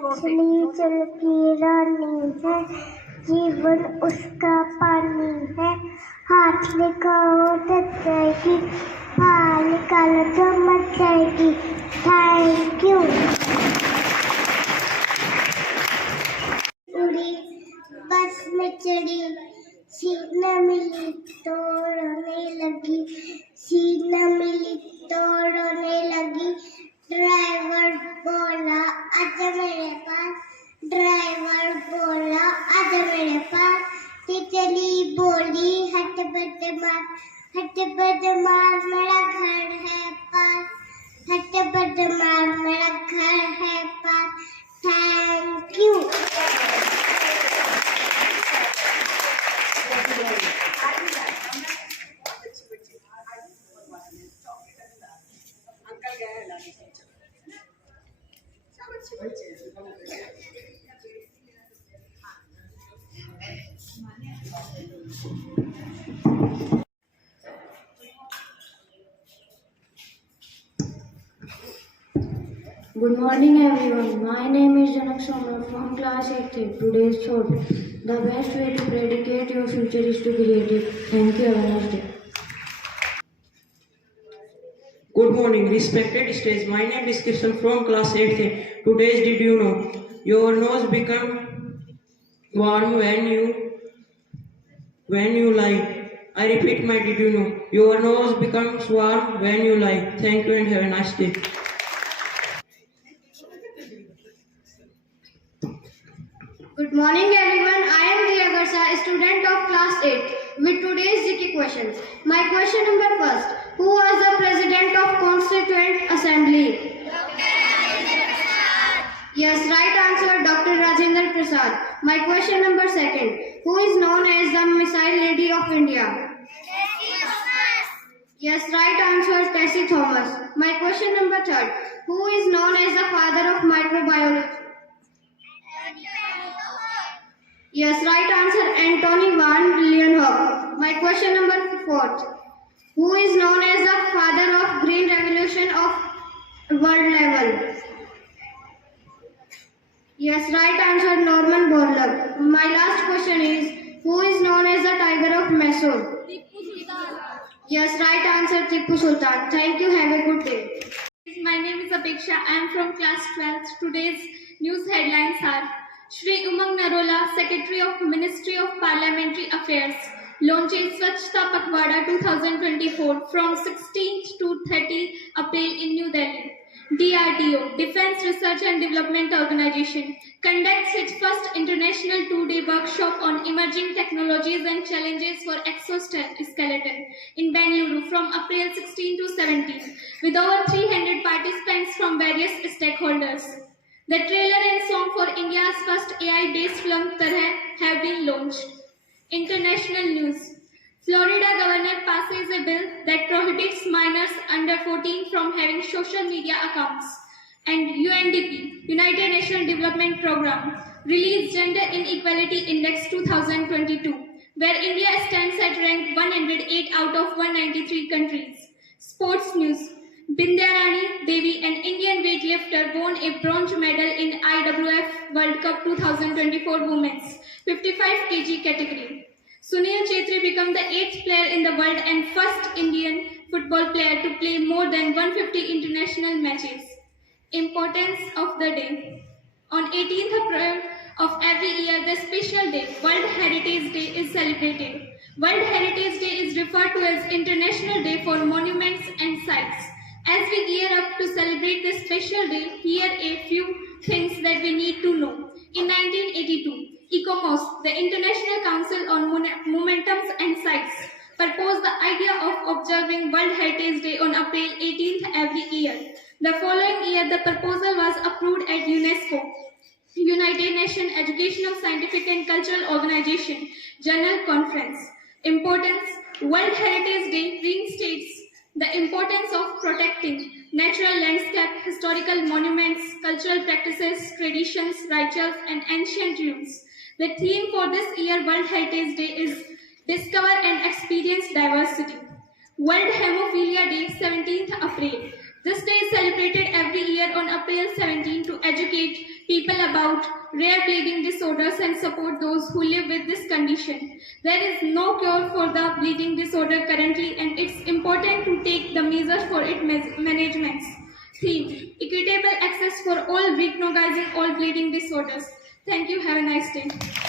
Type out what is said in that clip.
मछली जल की रानी है, जीवन उसका पानी है। हाथ लगाओ डर जाएगी, बाल निकालो तो मर जाएगी। Thank you. उड़ी बस में चढ़ी, सीट न मिली तो रोने लगी, सीट न मिली तो रोने लगी। ड्राइवर बोला आजा मेरे पास, ड्राइवर बोला आजा मेरे पास। तितली बोली हट बदमाश, हट बदमाश मेरा घर है पास, हट बदमाश मेरा घर है पास। Thank you. Good morning everyone. My name is Janak Somar from class 8th. Today's thought: the best way to predicate your future is to create it. Thank you. Have a nice day. Good morning, respected stage. My name is Kishan from class 8th. Today's did you know your nose become warm when you lie. I repeat my did you know your nose becomes warm when you lie. Thank you and have a nice day. Good morning everyone. I am Riya Garsa, student of class 8 with today's GK questions. My question number first: who was the president of Constituent Assembly? Yes, right answer, Dr. Rajendra Prasad. My question number second: who is known as the Missile Lady of India? Yes, right answer, Tessie Thomas. My question number third: who is known as the father of microbiology? Yes, right answer, Anthony van Leeuwenhoek. My question number fourth: who is known as the father of Green Revolution of world level? Yes, right answer, Norman Borlaug. My last question is: who is known as the Tiger of Mysore? Yes, right answer, Tipu Sultan. Thank you. Have a good day. My name is Apeksha. I am from class 12th. Today's news headlines are: Shri Umang Narola, Secretary of Ministry of Parliamentary Affairs, launches Swachhta Pakhwada 2024 from 16th to 30th April in New Delhi. DRDO, Defence Research and Development Organization, conducts its first international two-day workshop on emerging technologies and challenges for exoskeleton in Bengaluru from April 16 to 17, with over 300 participants from various stakeholders. The trailer and song for India's first AI-based film Tarah have been launched. International news: Florida governor passes a bill that prohibits minors under 14 from having social media accounts. And UNDP, United Nations Development Programme, released Gender Inequality Index 2022, where India stands at rank 108 out of 193 countries. Sports news: Bindya Rani Devi, an Indian weightlifter, won a bronze medal in IWF World Cup 2024 Women's 55 kg category. Sunil Chhetri became the 8th player in the world and first Indian football player to play more than 150 international matches. Importance of the day: on 18th April of every year, the special day, World Heritage Day, is celebrated. World Heritage Day is referred to as International Day for Monuments and Sites. As we gear up to celebrate this special day, here are a few things that we need to know. In 1982, ICOMOS, the International Council on Monuments and Sites, proposed the idea of observing World Heritage Day on April 18th every year. The following year, the proposal was approved at UNESCO, United Nations Educational, Scientific and Cultural Organization, General Conference. Importance: World Heritage Day reinstates the importance of protecting natural landscape, historical monuments, cultural practices, traditions, rituals, and ancient ruins. The theme for this year World Heritage Day is Discover and Experience Diversity. World Hemophilia Day, 17th April. This day is celebrated every year on April 17 to educate people about rare bleeding disorders and support those who live with this condition. There is no cure for the bleeding disorder currently, and it's important to take the measures for its management. Theme: equitable access for all, recognizing all bleeding disorders. Thank you. Have a nice day.